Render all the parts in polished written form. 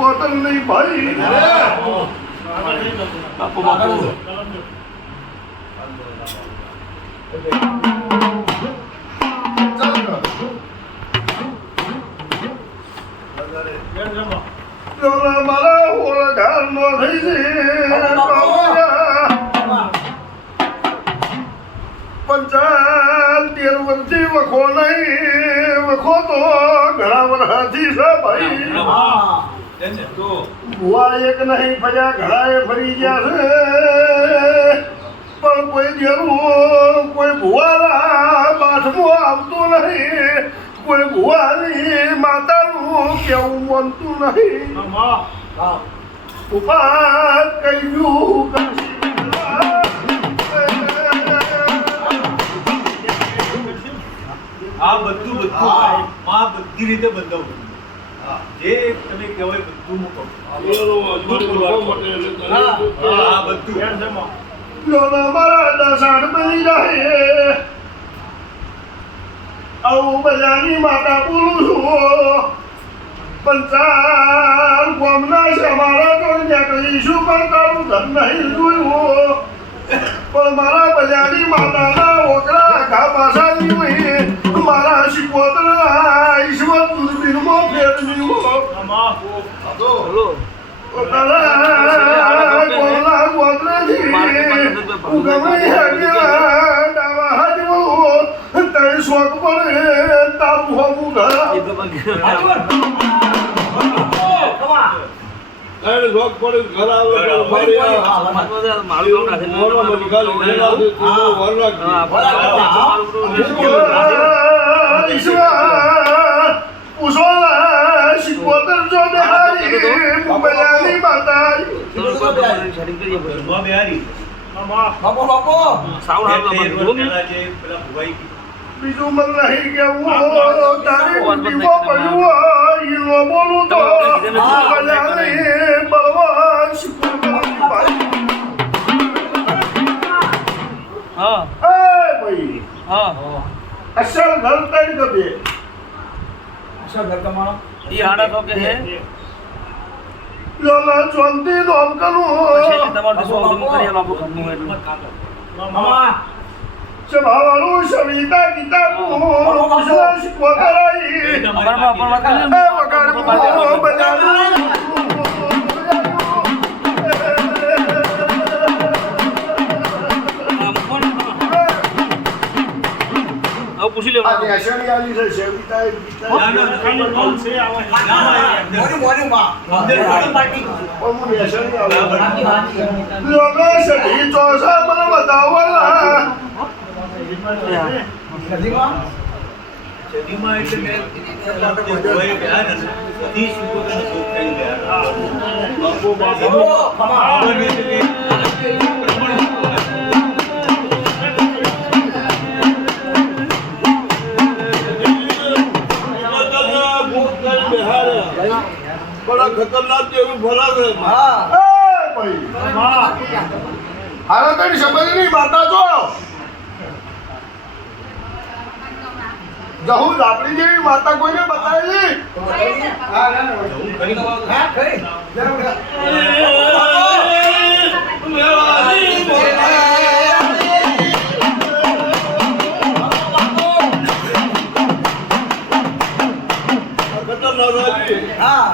શીખવતર નહીં ભાઈ. બાપુ બાપુ મારા ઓળખાણ નો થઈ છે પંચાલ 13 વર્ષથી વખો નહીં વખો તો ઘણા વર્ષથી છે ભાઈ. ભુવા એક નહીં ફર્યા ઘણા ફરી ગયા છે પણ કોઈ દેરું કોઈ ભુવાના બાથમાં આવતું નહીં. કોઈ ભુવાની માતાનું કેવું માનતું નહીં. ઉપાસ કહ્યું આ બધું માં બધી રીતે બંધાવું જે તમે કહેવાય બધું મૂકો આ બધું મારા દસાણ બની જાય આવું બજારની માતા બોલું છું. પંચાલ ગામના છે મારા તો કહીશું પણ તારું ધન નહીં જોયું. પણ મારા બજારની માતાના ઓકરા ઘા પાસાની હોય મારા શીખવતના ઈશ્વર દૂરબીનમાં ફેરવ્યું. કોના ગોત્રથી ઉગમે ડાવા હાજવું તઈ શોખ પડે તારું હોવું ઘર. શોખ પડે ઘર શીખવતર જો બજારની માતા બીજું મન નહીં કેવું તારી કુટીમાં પડ્યું હીરો બોલું તો બજારની બળવાન શીખવતર ભાઈ. ભાઈ અસલ ઘર તઈ ગમે અસલ ઘર કમાણો ઈ હાડા તો કે હે લોલા ચોંતી નોમ કરું તમારું સો ઉદમ કરી બાપુ ઘરનું એટલું મામા સભાવાળું સવિતા ગીતાનું શીખવતર આવી પૂછી લે સદીમાં એટલે મેં ભુવાએ ગયા ને 30 રૂપિયાનો શોખ થઈ ગયા. બડા ખતરનાક જેવું ભલા છે. હારા કઈ સમજની માતા છો જહું આપણી જેવી માતા કોઈને બતાવેલી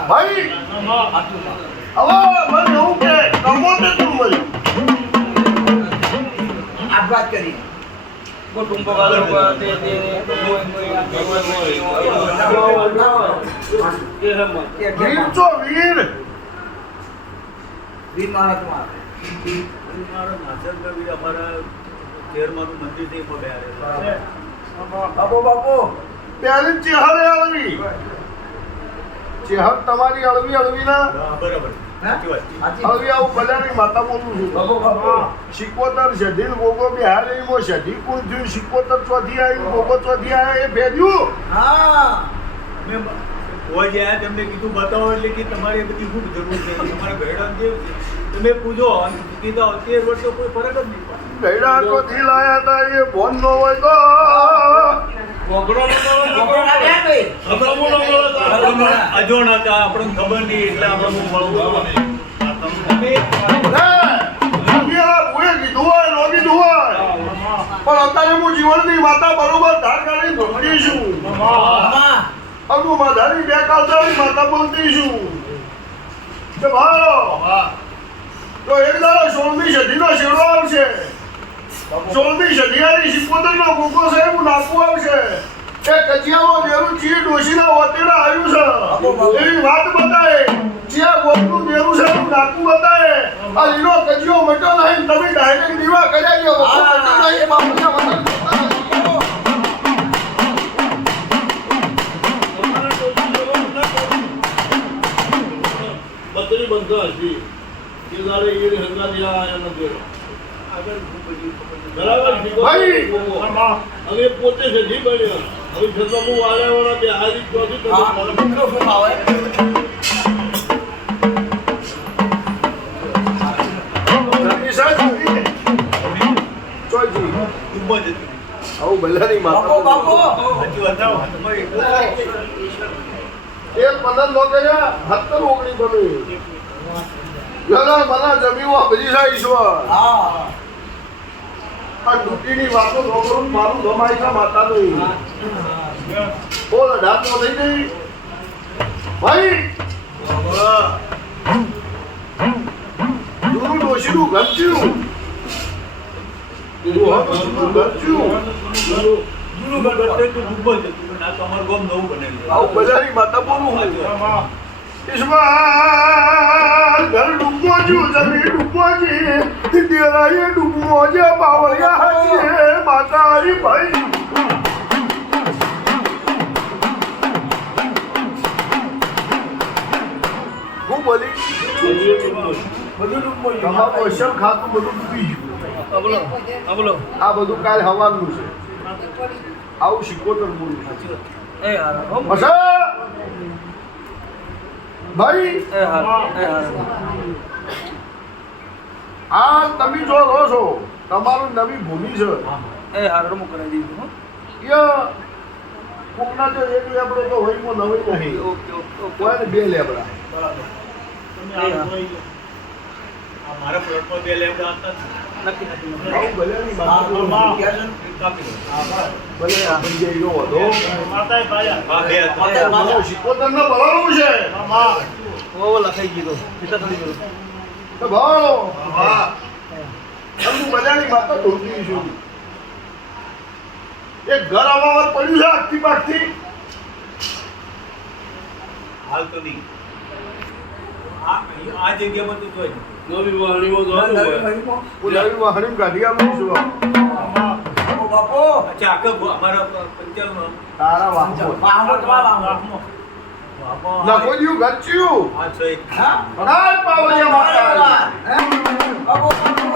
ભાઈ હવે મને એવું કે કમોતે તું મળ્યું આ વાત કરી કુટુંબ વાળો તે વીર છો વીર વીર મહારાજ કુમાર મારા નાસર કવિ અમારા શહેરમાંનું મંદિર છે એમાં બેહાડે. બાપો બાપો પહેલી ચેહરે અળવી ચેહર તમારી અળવી અળવીના બરાબર સાચી વાત. અળવી આવું બધાની માતા બોલું છું. શીખવતર શઢીલ ભોગો બિહારીમાં શઢી કોણ થયું શીખવતર ચોથી આવી ભોગો ચોથી આવ્યા એ ફેર્યું. મેં ભુવા જે આયા તેમને કીધું બતાવો એટલે કે તમારે એ બધી ખૂબ જરૂર છે તમારા ભેડા જે તમે પૂજો અને કીધા 13 વર્ષો કોઈ ફરક જ નહીં પડે. ગયડા તો થી લાયા હતા એ ભોન નો હોય તો ગોગડો નો ગોગડો ના દે ભાઈ. ગોગડો નો અજોણ હતા, આપણને ખબર નહીં એટલે આપણે બહુ મળવું. તમે પણ અત્યારે હું જીવનની માતા બરોબર ધાર કાઢી ધોકડી છું. મામા. હું માધાની બે કાલદારી માતા બોલતી છું કે ભાલો તો એક દાડો 16મી સદીનો શેડો આવશે. 16મી સદીયાની 77 નો ગોગો સાહેબ નાખવું આવશે. એ કચિયામાં બેરું ચીર ડોશીના વતેડા આવ્યું છે એવી વાત બતાવે. ચિયા ગોગનું બેરું છે એનું નાખવું બતાવે. આ લીલો કચિયો મટો નહીં, તમે ડાયરેક્ટ દીવા કર્યા ગયો મટો નહીં બાપુના વતન. બતરી બંધા હતી કે દાડે એની હંગાથી આયા નથી. બરાબર ભાઈ હવે પોતે છે જી બન્યા. હવે છતાં હું વાળાવાળા બે હારી ચોથી તો મિક્રોફોન આવે. આવું બલ્લાની બાપો બાપો. હજુ હતા એક પંદર લોકો 17 ઓગણી બની લગા મને જમીવા બધી છે ઈશ્વર. હા. આ ડૂટીની વાતો લોકોનું મારું ગમાય છે માતા નહીં. બોલ ઢાકો થઈ ગઈ ભાઈ. જૂનું ડોશીનું ઘર થયું. જૂનું ઘર થયું. જૂનું ઘર કરતે તો ડૂબો જ હતું, પણ આ તો અમારું ગામ નવું બનેલું. આવું બજારી માતા બોલું હું. ઈશ્વર ઘર ડૂબો છું, જમીન ડૂબો છે, દેરાએ ડૂબો છે, બાવળિયા હાચીએ માતા હરી ભાઈ. હું બોલી બધું ડૂબો ગયું. તમારું અસલ ખાતું બધું ડૂબી ગયું. આ બધું કાલ હવાનું છે. આવું 77 બોલું એ હાર. અસલ ભાઈ એ હાર. એ હાર. આ તમે જો રહો છો તમારું નવી ભૂમિ છે. એ હાર હું કરાવી દીધું હો. યા કોકના જો એક લેબડો તો હોયમાં નવી નહીં. Okay okay. કોઈ ને બે લેબડા. મારા પ્લોટમાં 2 લેબડા હતા જ. નક્કી નક્કી. આવું ભલેની માતા બોલું. કાપી દો. ભલે આ બંજાઈ નો હતો. હા, 2 હતા. મારો 77 નો ભલાવું છે. ઓ લખાઈ ગયો. કેટલા થઈ ગયો. તો ભાળો હું બજારની માતા ઢોલતી છું. એક ઘર આવાવર પડ્યું છે આખી પાકથી. હાલ તો નહીં. આ જગ્યામાં તો જોઈ નવી વાહણીમાં પુલાવી વાહણી કાઢી આવું છું. બાપો બાપો. અચ્છા આખા અમારા પંચાયતમાં તારા વાહો વાહનો તમારા વાહનો. લખો જ્યું ઘર ચિયું. આ છે હા. બરાબર પાવલિયા માતા. હે? બાપો બાપો.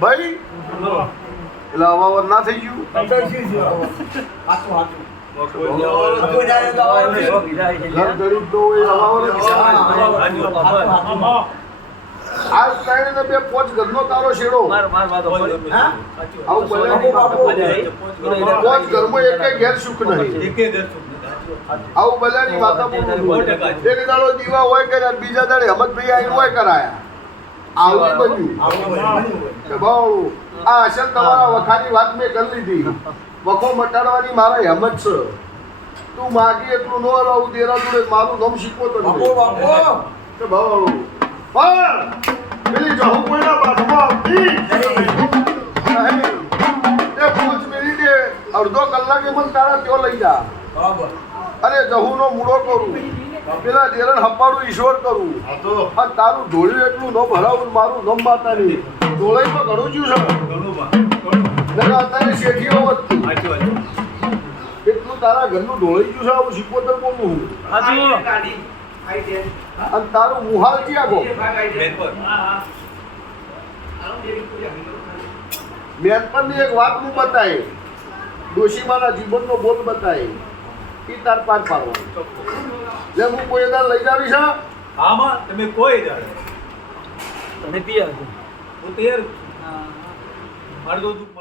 ભાઈ એટલે અવાવર ના થઈ ગયું. હાચું હાચું. કોઈ જાય તો ઘર ગરીબ તો હોય અવાવર જ છે. આ ત્રણ ને બે પોચ ઘરનો તારો શેડો. માર માર વાતો બોલ. હા? આવું બધાની બાપો પોચ ઘરમાં એકે ઘેર સુખ નહીં. એકે ઘર છું. આવું બધાની માતા બોલું. એક દાડો દીવા હોય કર્યા, બીજા દાડે હમદભાઈ આવીને હોય કરાયા. આવું બન્યું કે ભાઉ આ અસલ તમારા વખાની વાત મેં કરી લીધી. વખો મટાડવાની મારા હેમત છે. તું માગી એટલું ન રહું તેરા જોડે મારું નામ શીખવો તો બાપો બાપો. કે ભાઉ પણ પેલી જહુ કોઈના બાજુમાં આવતી એ 5 મિનિટે અડધો કલાકે મને તારા ત્યો લઈ જા બરાબર. અને જહુનો મૂળો કરું, પેલા દેરણ હપાડું ઈશ્વર કરું. અને તારું ઢોળ્યું એટલું ન ભરાવું મારું નમ માતાની ઢોળાઈમાં ઘણું જ્યું છે. ઘણું બા. નકર અત્યારે શેઠીઓ વધતું. સાચી વાત છે. એટલું તારા ઘરનું ઢોળાઈ ગયું છે. આવું 77 બોલું હું. અને તારું મુહાલ ક્યાં ગો બેન પર. મેનપણની એક વાત હું બતાવી, ડોશીમાના જીવનનો બોલ બતાવી, ઈ તાર પાર પાડવો. એટલે હું કોઈ દાડ લઈ જાવી છે. આમાં તમે કોઈ જાણે તમે તૈયાર છો હું તૈયાર જ છું. હા મારે તો દુઃખ